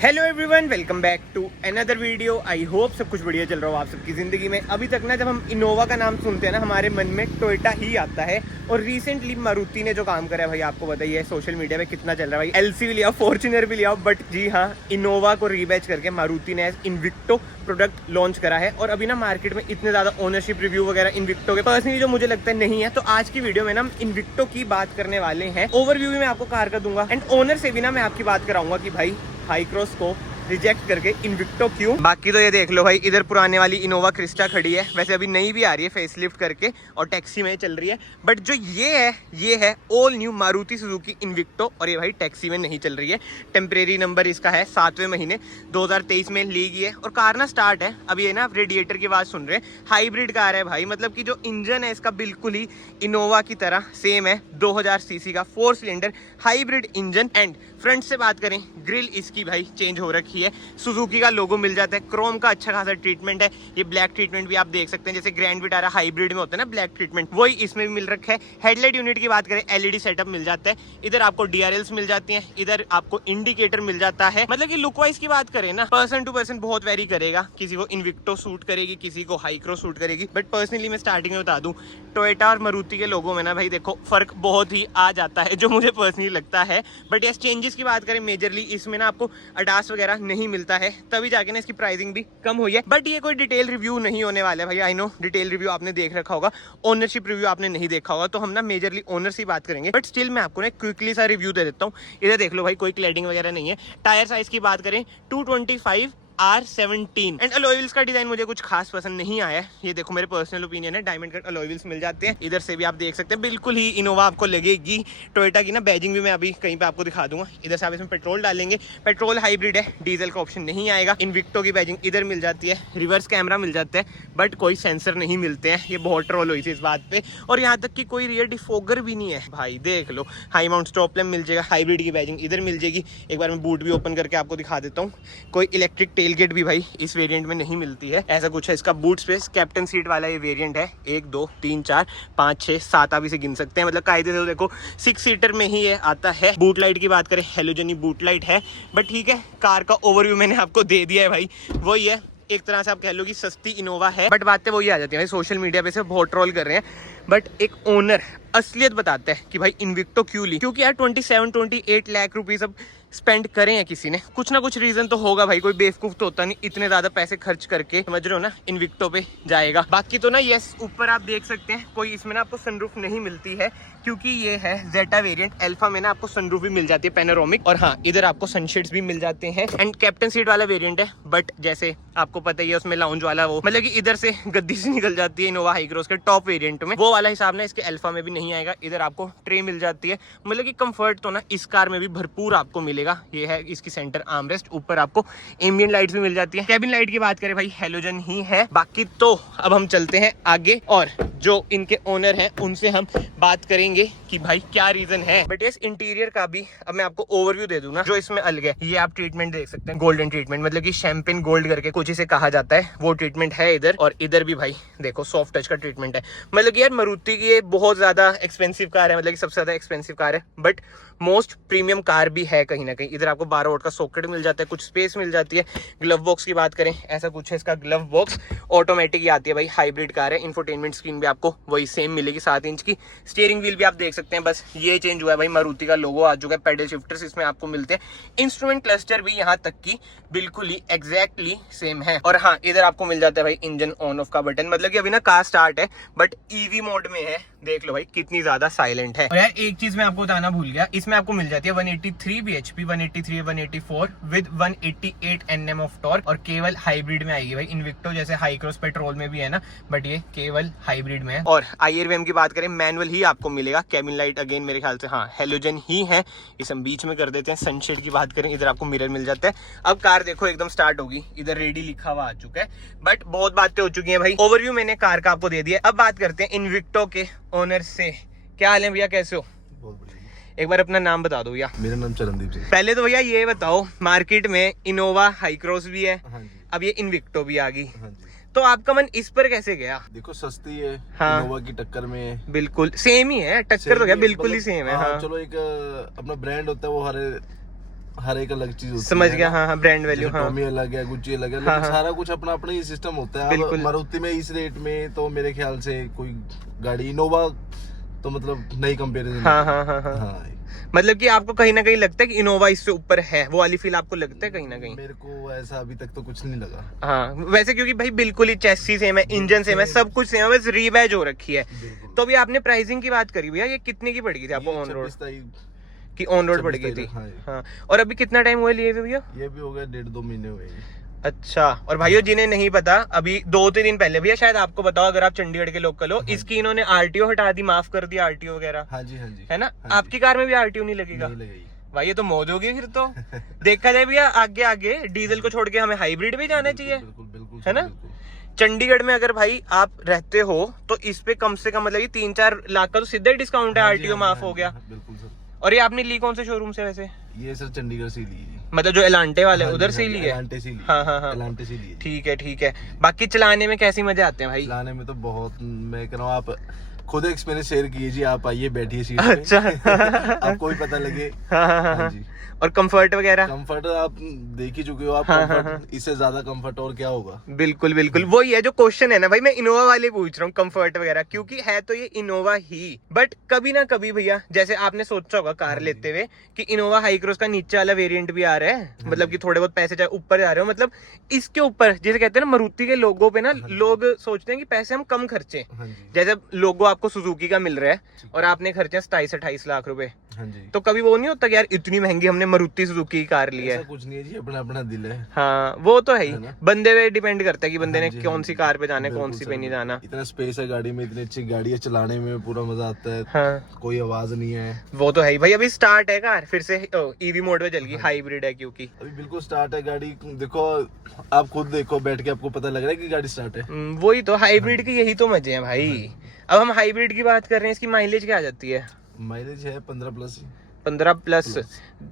Hello everyone, welcome back to another video. I hope सब कुछ बढ़िया चल रहा हो आप सबकी ज़िंदगी में। अभी तक ना जब हम इनोवा का नाम सुनते हैं ना, हमारे मन में टोयोटा ही आता है। और रिसेंटली मारुति ने जो काम करा है भाई, आपको बताइए सोशल मीडिया पे कितना चल रहा है भाई। एलसी भी लिया, फॉर्च्यूनर भी लिया, बट जी हाँ, इनोवा को रीबैच करके मारुति ने इन्विक्टो प्रोडक्ट लॉन्च करा है। और अभी ना मार्केट में इतने ज़्यादा ओनरशिप रिव्यू वगैरह इन्विक्टो के पर्सनली जो मुझे लगता है नहीं है। तो आज की वीडियो में ना हम इन्विक्टो की बात करने वाले हैं। ओवरव्यू भी मैं आपको कार का दूंगा एंड ओनर से भी ना मैं आपकी बात कराऊंगा कि भाई हाई क्रॉस को रिजेक्ट करके इन्विक्टो क्यों। बाकी तो ये देख लो भाई, इधर पुराने वाली इनोवा क्रिस्टा खड़ी है। वैसे अभी नई भी आ रही है फेसलिफ्ट करके और टैक्सी में चल रही है। बट जो ये है all new Maruti Suzuki Invicto. और ये भाई टैक्सी में नहीं चल रही है। टेम्परेरी नंबर इसका है 7वें महीने 2023 में ली गई है। और कार ना स्टार्ट है। अब ये ना आप रेडिएटर की आवाज़ सुन रहे हैं। हाइब्रिड कार है भाई, मतलब कि जो इंजन है इसका बिल्कुल ही इनोवा की तरह सेम है। 2000 सीसी का 4 cylinder hybrid engine. And front से बात करें, ग्रिल इसकी भाई चेंज हो रखी है। सुजुकी का लोगो मिल जाता है। क्रोम का अच्छा खासा ट्रीटमेंट है। ये ब्लैक ट्रीटमेंट भी आप देख सकते हैं, जैसे ग्रैंड विटारा हाइब्रिड में होता है ना ब्लैक ट्रीटमेंट, वही इसमें भी मिल रखा है। हेडलाइट यूनिट की बात करें, एलईडी सेटअप मिल जाता है। इधर आपको डीआरएल्स मिल जाती हैं, इधर आपको इंडिकेटर मिल जाता है। मतलब कि लुक वाइज की बात करें ना, पर्सन टू पर्सन बहुत वेरी करेगा। किसी को इन्विक्टो सूट करेगी, किसी को हाई क्रॉस सूट करेगी। बट पर्सनली मैं स्टार्टिंग में बता दूं, टोयोटा और मारुति के लोगों में ना भाई देखो फर्क बहुत ही आ जाता है, जो मुझे पर्सनली लगता है। बट यस, चेंजेस की बात करें मेजरली इसमें ना आपको अडास वगैरह नहीं मिलता है, तभी जाके ना इसकी प्राइसिंग भी कम हुई है। बट ये कोई डिटेल रिव्यू नहीं होने वाला है भाई। आई नो डिटेल रिव्यू आपने देख रखा होगा, ओनरशिप रिव्यू आपने नहीं देखा होगा, तो हम ना मेजरली ओनर से बात करेंगे। बट स्टिल मैं आपको ना क्विकली सा रिव्यू दे देता हूँ। इधर देख लो भाई, कोई क्लैडिंग वगैरह नहीं है। टायर साइज की बात करें 225 R17 एंड अलॉय व्हील्स का डिजाइन मुझे कुछ खास पसंद नहीं आया। ये देखो मेरे पर्सनल ओपिनियन है, डायमंड कट अलॉय व्हील्स मिल जाते हैं। इधर से भी आप देख सकते हैं, बिल्कुल ही इनोवा आपको लगेगी। टोयोटा की ना बैजिंग भी मैं अभी कहीं पे आपको दिखा दूंगा। इधर से आप इसमें पेट्रोल डालेंगे, पेट्रोल हाइब्रिड है, डीजल का ऑप्शन नहीं आएगा। इन्विक्टो की बैजिंग इधर मिल जाती है। रिवर्स कैमरा मिल जाता है, बट कोई सेंसर नहीं मिलते हैं। ये बहुत ट्रोल हुई थी इस बात पे। और यहाँ तक कि कोई रियर डिफोगर भी नहीं है भाई, देख लो। हाई माउंट स्टॉप लैम्प मिल जाएगा, हाइब्रिड की बैजिंग इधर मिल जाएगी। एक बार मैं बूट भी ओपन करके आपको दिखा देता हूँ। कोई इलेक्ट्रिक टेलगेट भी भाई इस वेरिएंट में नहीं मिलती है। ऐसा कुछ है इसका बूट स्पेस। कैप्टन सीट वाला ये वेरिएंट है। 1 2 3 4 5 6 7 आप इसे गिन सकते हैं। मतलब कायदे से तो देखो 6 सीटर में ही ये आता है। बूट लाइट की बात करें, हेलोजनी बूट लाइट है। बट ठीक है, कार का ओवरव्यू मैंने आपको दे दिया है भाई। वही है, एक तरह से आप कह लो कि सस्ती इनोवा है। बट बातें वही आ जाती है भाई, सोशल मीडिया पे से बहुत ट्रोल कर रहे हैं। बट एक ओनर असलियत बताता है कि भाई इन्विक्टो क्यों ली। क्योंकि यार 27-28 लाख रुपीज अब स्पेंड करें हैं किसी ने, कुछ ना कुछ रीजन तो होगा भाई। कोई बेवकूफ तो होता नहीं इतने ज्यादा पैसे खर्च करके, समझ रहे हो ना, इन्विक्टो पे जाएगा। बाकी तो ना यस, ऊपर आप देख सकते हैं कोई इसमें ना आपको सनरूफ नहीं मिलती है, क्योंकि ये है जेटा वेरिएंट। अल्फा में ना आपको सनरूफ भी मिल जाती है, पैनोरामिक। और हाँ, इधर आपको सनशेड्स भी मिल जाते हैं। एंड कैप्टन सीट वाला वेरिएंट है। बट जैसे आपको पता ही है, उसमें लाउंज वाला वो मतलब कि इधर से गद्दी से निकल जाती है इनोवा हाई क्रॉस के टॉप वेरिएंट में, वो वाला हिसाब ना इसके अल्फा में भी नहीं आएगा। इधर आपको ट्रे मिल जाती है। मतलब कि कंफर्ट तो ना इस कार में भी भरपूर आपको मिलेगा। ये है इसकी सेंटर आर्मरेस्ट। ऊपर आपको एम्बिएंट लाइट्स भी मिल जाती है। कैबिन लाइट की बात करें भाई, हेलोजन ही है। बाकी तो अब हम चलते हैं आगे और जो इनके ओनर हैं उनसे हम बात करेंगे कि भाई क्या रीजन है। बट इस इंटीरियर का भी अब मैं आपको ओवरव्यू दे दूं ना, जो इसमें अलग है। ये आप ट्रीटमेंट देख सकते हैं, गोल्डन ट्रीटमेंट, मतलब कि शैंपेन गोल्ड करके कुछ इसे कहा जाता है, वो ट्रीटमेंट है इधर। और इधर भी भाई देखो सॉफ्ट टच का ट्रीटमेंट है। मतलब कि यार मारुति की ये बहुत ज्यादा एक्सपेंसिव कार है, मतलब कि सबसे ज्यादा एक्सपेंसिव कार है, बट मोस्ट प्रीमियम कार भी है कहीं ना कहीं। इधर आपको 12 वोल्ट का सॉकेट मिल जाता है, कुछ स्पेस मिल जाती है। ग्लव बॉक्स की बात करें, ऐसा कुछ है इसका ग्लव बॉक्स। ऑटोमेटिक ही आती है भाई, हाइब्रिड कार है। इंफोटेनमेंट स्क्रीन भी आपको वही सेम मिलेगी 7 इंच की। स्टीयरिंग व्हील भी आप देख सकते हैं, बस ये चेंज हुआ है भाई, मारुति का लोगो आ चुका है। पेडल शिफ्टर्स इसमें आपको मिलते हैं। इंस्ट्रूमेंट क्लस्टर भी यहाँ तक की बिल्कुल ही एग्जैक्टली सेम है। और हाँ, इधर आपको मिल जाता है भाई इंजन ऑन ऑफ का बटन। मतलब कि अभी ना कार स्टार्ट है, बट ईवी मोड में है। देख लो भाई कितनी ज्यादा साइलेंट है। और यार एक चीज मैं आपको बताना भूल गया, इसमें आपको मिल जाती है 183 bhp, 183 184 with 188 Nm of torque. और केवल हाइब्रिड में आएगी भाई। इन्विक्टो जैसे हाई क्रॉस पेट्रोल में भी है ना, बट ये केवल हाइब्रिड में है। और IRVM की बात करें, मैनुअल ही आपको मिलेगा। कैबिन लाइट अगेन मेरे ख्याल से हाँ हेलोजन ही है। इसे हम बीच में कर देते हैं। सनशेड की बात करें, इधर आपको मिरर मिल जाता है। अब कार देखो एकदम स्टार्ट होगी। इधर रेडी लिखा हुआ आ चुका है। बट बहुत बातें हो चुकी हैं भाई, ओवरव्यू मैंने कार का आपको दे दिया। अब बात करते हैं इन्विक्टो के ओनर से। क्या हाल है भैया, कैसे हो? एक बार अपना नाम बता दो भैया। मेरा नाम चरणदीप सिंह। पहले तो भैया ये बताओ, मार्केट में इनोवा हाई क्रॉस भी है, हाँ जी। अब ये इन्विक्टो भी आ गई, हाँ जी। तो आपका मन इस पर कैसे गया? देखो सस्ती है, हाँ। इनोवा की टक्कर में। बिल्कुल सेम ही है, टक्कर तो क्या बिल्कुल ही सेम है। हाँ। चलो एक अपना ब्रांड होता है, वो हर हर एक अलग चीज होती समझ है गया, ना। हाँ हाँ, ब्रांड वैल्यू, जैसे हाँ टॉमी अलग है, गुच्ची अलग है, हाँ, लेकिन हाँ। सारा कुछ अपना अपना ही सिस्टम होता है। बिल्कुल। अब मारुति में इस रेट में तो मेरे ख्याल से कोई गाड़ी इनोवा तो मतलब नहीं कंपेरिजन। हाँ हाँ हाँ हाँ। हाँ, मतलब कि आपको कहीं ना कहीं लगता है कि इनोवा इससे ऊपर है, वो वाली फील आपको लगता है कहीं ना कहीं? मेरे को ऐसा अभी तक तो कुछ नहीं लगा। हाँ वैसे क्योंकि भाई बिल्कुल ही चेसी सेम है, इंजन सेम है, सब कुछ सेम है, बस रीबैज हो रखी है। बिल्कुल। तो अभी आपने प्राइसिंग की बात करी भैया, ये कितने की पड़ गई थी आपको ऑन रोड? 26 की ऑन रोड पड़ गई थी? हाँ। हाँ। और अभी कितना टाइम हुआ लिए हुए भैया? ये भी हो गया 1.5-2 महीने हुए। अच्छा। और भाइयों जिन्हें नहीं पता, अभी 2-3 दिन पहले भैया शायद आपको बताओ, अगर आप चंडीगढ़ के लोकल हो, इसकी इन्होंने आरटीओ हटा दी, माफ कर दिया आरटीओ वगैरह, हाँ जी, हाँ जी, है ना? हाँ जी। आपकी कार में भी आरटीओ नहीं लगेगा? नहीं लगेगी भाई ये तो मौज होगी फिर तो। देखा जाए भैया आगे आगे डीजल को छोड़ के हमें हाइब्रिड भी जाना चाहिए, बिल्कुल बिल्कुल, है ना? बिल्कुल। चंडीगढ़ में अगर भाई आप रहते हो तो इस पे कम से कम मतलब 3-4 लाख का तो सीधा ही डिस्काउंट है, हाँ जी, आरटीओ हाँ जी, माफ हाँ हो जी, गया। हाँ, बिल्कुल सर। और ये आपने ली कौन से शोरूम से वैसे? ये सर चंडीगढ़ से ली है। मतलब जो एलांटे वाले हाँ जी, उधर हाँ से ही जी, ली है? एलांटे से ही ली है। हाँ हाँ हाँ, एलांटे से ही ली है। ठीक है ठीक है। बाकी चलाने में कैसी मजे आते हैं भाई? चलाने में तो बहुत, मैं कह रहा हूँ आप खुद एक्सपीरियंस शेयर कीजिए। आप आइए, बैठिए सीट पे। अच्छा। आपको भी पता लगे। हाँ हाँ हाँ, हाँ जी। और कंफर्ट वगैरह? कंफर्ट आप देख ही चुके हो आप। हाँ, कंफर्ट हाँ, इससे ज्यादा कंफर्ट और क्या होगा। बिल्कुल बिल्कुल, वही है जो क्वेश्चन है ना भाई, मैं इनोवा वाले पूछ रहा हूँ कंफर्ट वगैरह, क्योंकि है तो ये इनोवा ही, बट कभी ना कभी भैया जैसे आपने सोचा होगा कार लेते हुए कि इनोवा हाई क्रॉस का नीचे वाला वेरिएंट भी आ रहा है, मतलब कि थोड़े बहुत पैसे चाहे ऊपर जा रहे हो, मतलब इसके ऊपर जैसे कहते हैं ना मारुति के लोगो पे ना लोग सोचते हैं कि पैसे हम कम खर्चे, हाँ जी, जैसे लोगो आपको सुजुकी का मिल रहा है और आपने खर्चा 27-28 लाख रुपए, हाँ जी। तो कभी वो नहीं होता कि यार इतनी महंगी हमने मारुति सुजुकी की कार ली है? ऐसा कुछ नहीं है जी, अपना अपना दिल है। हाँ वो तो है ही, है ना? बंदे पे डिपेंड करता है कि बंदे हाँ ने जी, कौन हाँ सी जी। कार पे जाना है, कौन बिल्कुल सी सर, पे नहीं जाना। इतना स्पेस है गाड़ी में, इतनी अच्छी गाड़ी है, चलाने में पूरा मजा आता है। हाँ कोई आवाज नहीं है। वो तो है ही भाई, अभी स्टार्ट है कार फिर से ईवी मोड में चल गई, हाइब्रिड है क्योंकि। अभी बिल्कुल स्टार्ट है गाड़ी। देखो, आप खुद देखो, बैठ के आपको पता लग रहा है कि गाड़ी स्टार्ट है। वही तो, हाइब्रिड के यही तो मजे हैं भाई। अब हम हाइब्रिड की बात कर रहे हैं, इसकी माइलेज क्या आ जाती है? माइलेज है 15+। 15+।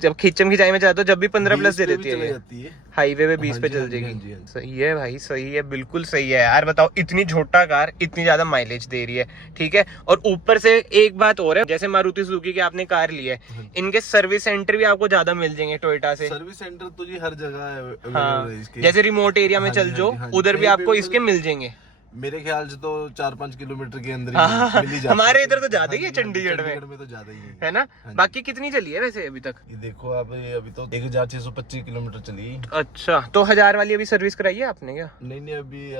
जब खिंचम खिंचाई में जाते हो जब भी 15+ दे देती है, जाती है। हाईवे पे 20 हाँ पे जी, चल हाँ जी, हाँ जी, जाएगी। हाँ जी। सही है भाई, सही है, बिल्कुल सही है यार। बताओ इतनी छोटा कार इतनी ज्यादा माइलेज दे रही है, ठीक है। और ऊपर से एक बात और है, जैसे मारुति सुजुकी की आपने कार ली है, इनके सर्विस सेंटर भी आपको ज्यादा मिल जाएंगे टोयोटा से। सर्विस सेंटर तो जी हर जगह है। हाँ, इसके। जैसे रिमोट एरिया में हाँ चल जी, जो हाँ जी, हाँ जी। उधर भी कहीं पे आपको भी इसके मतलब- मिल जाएंगे। मेरे ख्याल से तो 4-5 किलोमीटर के अंदर हाँ, ही मिल ही जाता है। हमारे इधर तो ज्यादा ही है हाँ जी, चंडीगढ़ में, में तो ज्यादा ही है ना? हाँ जी। बाकी कितनी चली है वैसे अभी तक? ये देखो आप, ये अभी तो 1625 किलोमीटर चली। अच्छा, तो 1000 वाली अभी सर्विस कराई है आपने क्या? नहीं अभी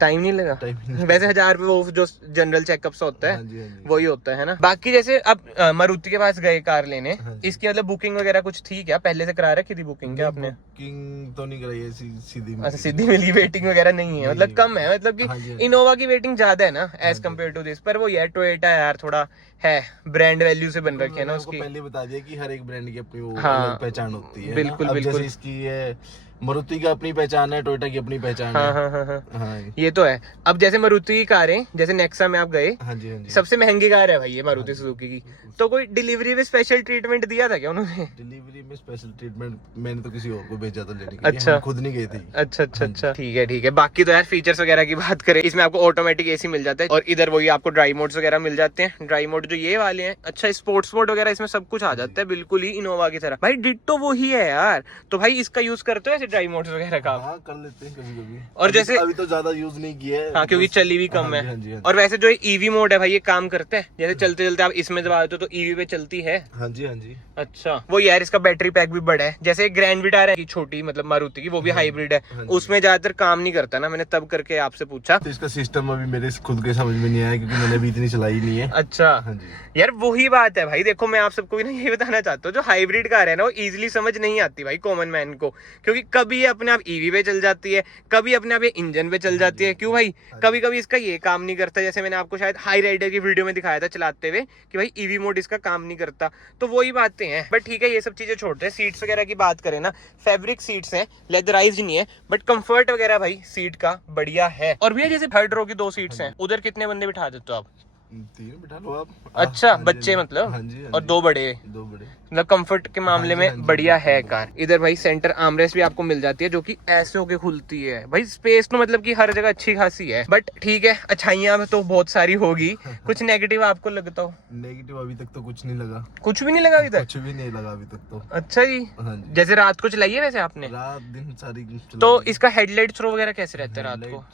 टाइम नहीं लगा? टाइम नहीं। वैसे 1000 पे वो जो जनरल चेकअप्स होता है हाँ जी, हाँ जी। वही होता है ना। बाकी जैसे अब मारुति के पास गए कार लेने, हाँ जी। इसकी मतलब बुकिंग वगैरह कुछ थी क्या? पहले से करा रखी थी बुकिंग क्या आपने? बुकिंग तो नहीं कराई है, सीधी अच्छा, सीधी मिली, वेटिंग वगैरह नहीं है, मतलब नहीं, कम है, मतलब हाँ जी, कि हाँ जी। इनोवा की वेटिंग ज्यादा है ना एज कम्पेयर टू दिस, पर वो यार टोयोटा यार थोड़ा है, ब्रांड वैल्यू से बन रखी है ना मैंने आपको उसकी। पहले बता दिया कि हर एक ब्रांड की अपनी वो हाँ, अलग पहचान होती है। बिल्कुल, ना? अब बिल्कुल। जैसे इसकी है, मारुति की अपनी पहचान है, टोयोटा की अपनी पहचान हाँ है। हाँ हाँ हाँ, हाँ ये तो है। अब जैसे मारुति की कारें, जैसे नेक्सा में आप गए, हाँ जी, हाँ जी। सबसे महंगी कार है भाई ये मारुति सुजुकी की, तो कोई डिलीवरी में स्पेशल ट्रीटमेंट दिया था क्या उन्होंने? डिलीवरी में स्पेशल ट्रीटमेंट मैंने तो किसी और को भेजा था लेने के लिए। अच्छा। हम खुद नहीं गए थे। अच्छा अच्छा अच्छा, ठीक है ठीक है। बाकी तो यार फीचर्स वगैरह की बात करें, इसमें आपको ऑटोमेटिक एसी मिल जाता है और इधर वही आपको ड्राइव मोड्स वगैरह मिल जाते हैं। ड्राइव मोड जो ये वाले हैं, अच्छा स्पोर्ट्स मोड वगैरह इसमें सब कुछ आ जाता है, बिल्कुल ही इनोवा की तरह। भाई डिट्टो वो ही है यार। तो भाई इसका यूज करते हो ऐसे ड्राइव मोड्स वगैरह का? हाँ, कर लेते हैं कभी कभी। और जैसे अभी तो ज्यादा यूज नहीं किया है। हाँ, क्योंकि चली भी कम हाँ है। जी, हाँ जी, हाँ जी। और वैसे जो ईवी मोड है भाई, ये काम करता है जैसे चलते चलते आप इसमें दबा देते हो तो ईवी पे चलती है? हाँ जी, हाँ जी। अच्छा, वो यार इसका बैटरी पैक भी बड़ा है। जैसे ग्रैंड विटार है छोटी, मतलब मारुति की, वो भी हाइब्रिड है, हाँ जी। उसमें ज्यादातर काम नहीं करता ना, मैंने तब करके आपसे पूछा। तो इसका सिस्टम अभी मेरे खुद के समझ में नहीं आया, क्योंकि मैंने अभी इतनी चलाई नहीं है। अच्छा हाँ जी। यार वही बात है भाई, देखो मैं आप सबको भी ना यही बताना चाहता हूँ, जो हाइब्रिड कार है ना वो इजीली समझ नहीं आती भाई कॉमन मैन को, क्योंकि कभी ये अपने आप ईवी पे चल जाती है, कभी अपने आप ये इंजन पे चल जाती है। क्यों भाई? कभी कभी इसका ये काम नहीं करता, जैसे मैंने आपको शायद हाई राइडर की वीडियो में दिखाया था चलाते हुए कि भाई ईवी मोड इसका काम नहीं करता। तो वही बातें हैं, बट ठीक है ये सब चीजें छोड़ते हैं। सीट्स वगैरह की बात करें ना, फैब्रिक सीट्स हैं, लेदराइज्ड नहीं है, बट कंफर्ट वगैरह भाई सीट का बढ़िया है। और भैया जैसे थर्ड रो की 2 सीट्स हैं, उधर कितने बंदे बिठा देते हो आप? 3 बिठा लो आप। अच्छा, हाँ जी, बच्चे हाँ जी। मतलब? हाँ जी, हाँ और जी। 2 बड़े? 2 बड़े। मतलब कंफर्ट के मामले में हाँ जी, बढ़िया है कार। इधर भाई सेंटर आर्मरेस्ट भी आपको मिल जाती है जो कि ऐसे होके खुलती है। भाई स्पेस तो मतलब कि हर जगह अच्छी खासी है, बट ठीक है, अच्छाइयां तो बहुत सारी होगी। कुछ नेगेटिव आपको लगता हो? नेगेटिव अभी तक तो कुछ नहीं लगा। कुछ भी नहीं लगा अभी तक? कुछ भी नहीं लगा अभी तक तो। अच्छा जी। हाँ जी। जैसे रात को चलाई है वैसे आपने? रात दिन सारी तो इसका हेडलाइट थ्रो वगैरह कैसे रहता है रात को?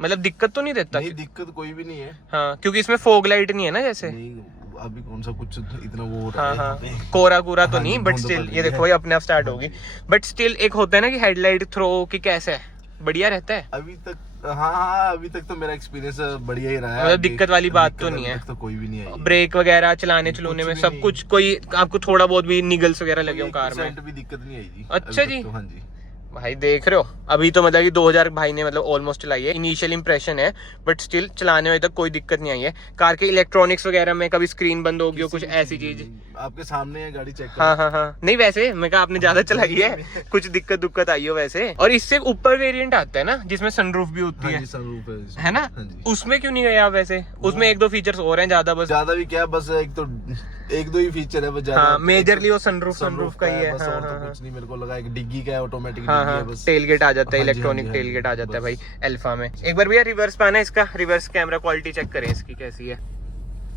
मतलब दिक्कत तो नहीं देता? नहीं, दिक्कत कोई भी नहीं है। हाँ, क्योंकि इसमें फोग लाइट नहीं है ना जैसे? नहीं, अभी कौन सा कुछ इतना वो हो रहा हाँ है हाँ, यहाँ पे। कोरा कूरा तो हाँ नहीं, जी, बट धुंध स्टिल पड़ ये रही देखो है। ये अपने आप स्टार्ट हाँ होगी। जी। बट स्टिल एक होता है ना कि हेडलाइट थ्रो की कैसे है, बढ़िया रहता है? अभी तक हाँ, अभी तक तो मेरा एक्सपीरियंस बढ़िया ही रहा है। मतलब दिक्कत वाली बात तो नहीं अभी है? तक तो कोई भी नहीं आई। ब्रेक वगैरह चलाने चलूने में भी सब नहीं। कुछ, कोई आपको थोड़ा बहुत भी निगल्स वगैरह लगे हो कार में? 1% भी दिक्कत नहीं आई जी। अच्छा अभी तक जी। तो, हाँ जी। भाई देख रहे हो, अभी तो मतलब कि 2000 भाई ने मतलब ऑलमोस्ट चलाई है, इनिशियल इंप्रेशन है, बट स्टिल चलाने में तक कोई दिक्कत नहीं आई है। कार के इलेक्ट्रॉनिक्स वगैरह में कभी स्क्रीन बंद होगी हो कुछ ऐसी चीज? आपके सामने है, गाड़ी चेक हाँ हाँ हाँ, नहीं वैसे मैं कहा आपने ज्यादा चलाई है, कुछ दिक्कत आई हो वैसे। और इससे ऊपर वेरिएंट आता है ना जिसमें सनरूफ भी होती है, सनरूफ है ना? हाँ जी। उसमें क्यों नहीं गए आप वैसे? उसमें एक दो फीचर्स और हैं ज्यादा, बस ज्यादा भी क्या, बस एक दो ही फीचर है बस ज्यादा। हाँ, मेजरली वो सनरूफ का ही है। बस, हाँ, और हाँ, तो कुछ नहीं। मेरे को लगा एक डिग्गी का है, ऑटोमेटिक हाँ डिग्गी है हाँ, बस। टेल गेट आ जाता है, हाँ जी, इलेक्ट्रॉनिक हाँ जी, टेल गेट आ जाता है भाई बस। अल्फा में। एक बार भैया रिवर्स पाना है इसका, रिवर्स कैमरा क्वालिटी चेक करें इसकी कैसी है।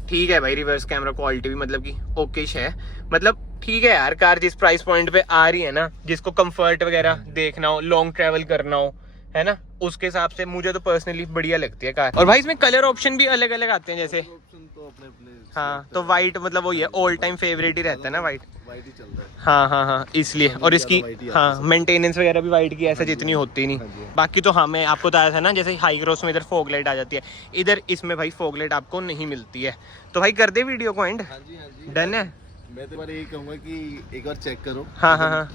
ठीक है भाई, रिवर्स कैमरा क्वालिटी भी मतलब कि ओकेश है, मतलब ठीक है यार। कार जिस प्राइस पॉइंट पे आ रही है ना, जिसको कंफर्ट वगैरह देखना हो, लॉन्ग ट्रेवल करना हो, है ना, उसके हिसाब से मुझे तो पर्सनली बढ़िया लगती है कार। और भाई इसमें कलर ऑप्शन भी अलग अलग आते हैं जैसे, ऑप्शन तो अपने अपने हाँ, तो व्हाइट मतलब वही है, ऑल टाइम फेवरेट ही रहता है ना व्हाइट। वाइट ही चल रहा है। हाँ हाँ हाँ, इसलिए। और इसकी white ही आती है हाँ मेंटेनेंस वगैरह भी वाइट की ऐसा जितनी होती नहीं। हाँ जी। बाकी तो हाँ, मैं आपको बताया था ना, जैसे हाई क्रॉस में इधर फॉग लाइट आ जाती है, इधर इसमें भाई फॉग लाइट आपको नहीं मिलती है। तो भाई कर दे वीडियो को एंड। हाँ जी, हाँ जी। डन है? मैं तो यही कहूंगा कि एक बार चेक करो। हाँ हाँ हाँ,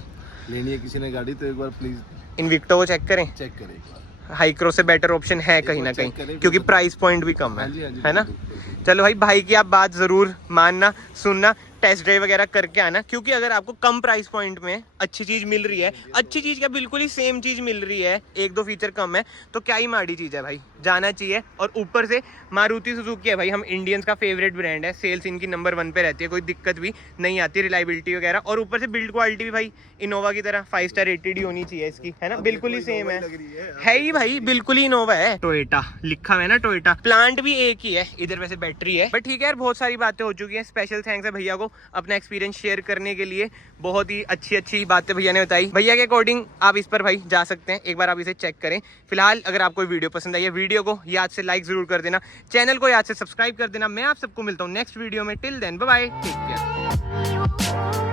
लेनी है किसी ने गाड़ी तो एक बार प्लीज इनविक्टो को चेक करें, चेक करें एक बार। हाई क्रॉस से बेटर ऑप्शन है कहीं ना check कहीं, करें, क्योंकि बिल्कुल। प्राइस पॉइंट भी कम है, हाँ जी, हाँ जी, है ना? बिल्कुल, बिल्कुल। चलो भाई की आप बात जरूर मानना, सुनना, टेस्ट ड्राइव वगैरह करके आना, क्योंकि अगर आपको कम प्राइस पॉइंट में अच्छी चीज मिल रही है, अच्छी चीज क्या बिल्कुल ही सेम चीज मिल रही है, एक दो फीचर कम है, तो क्या ही माड़ी चीज है भाई, जाना चाहिए। और ऊपर से मारुति सुजुकी है भाई, हम इंडियंस का फेवरेट ब्रांड है, सेल्स इनकी नंबर 1 पे रहती है, कोई दिक्कत भी नहीं आती, रिलायबिलिटी वगैरह। और ऊपर से बिल्ड क्वालिटी भी भाई इनोवा की तरह 5 स्टार रेटेड ही होनी चाहिए इसकी, है ना? बिल्कुल ही सेम है ही भाई, बिल्कुल ही इनोवा है। टोयोटा लिखा हुआ है ना, टोयोटा। प्लांट भी एक ही है, इधर वैसे बैटरी है, बट ठीक है यार, बहुत सारी बातें हो चुकी है। स्पेशल थैंक्स है भैया को अपना एक्सपीरियंस शेयर करने के लिए, बहुत ही अच्छी बातें भैया ने बताई। भैया के अकॉर्डिंग आप इस पर भाई जा सकते हैं, एक बार आप इसे चेक करें। फिलहाल अगर आपको वीडियो पसंद आई है, वीडियो को याद से लाइक जरूर कर देना, चैनल को याद से सब्सक्राइब कर देना। मैं आप सबको मिलता हूँ नेक्स्ट वीडियो में, till then bye bye, take care.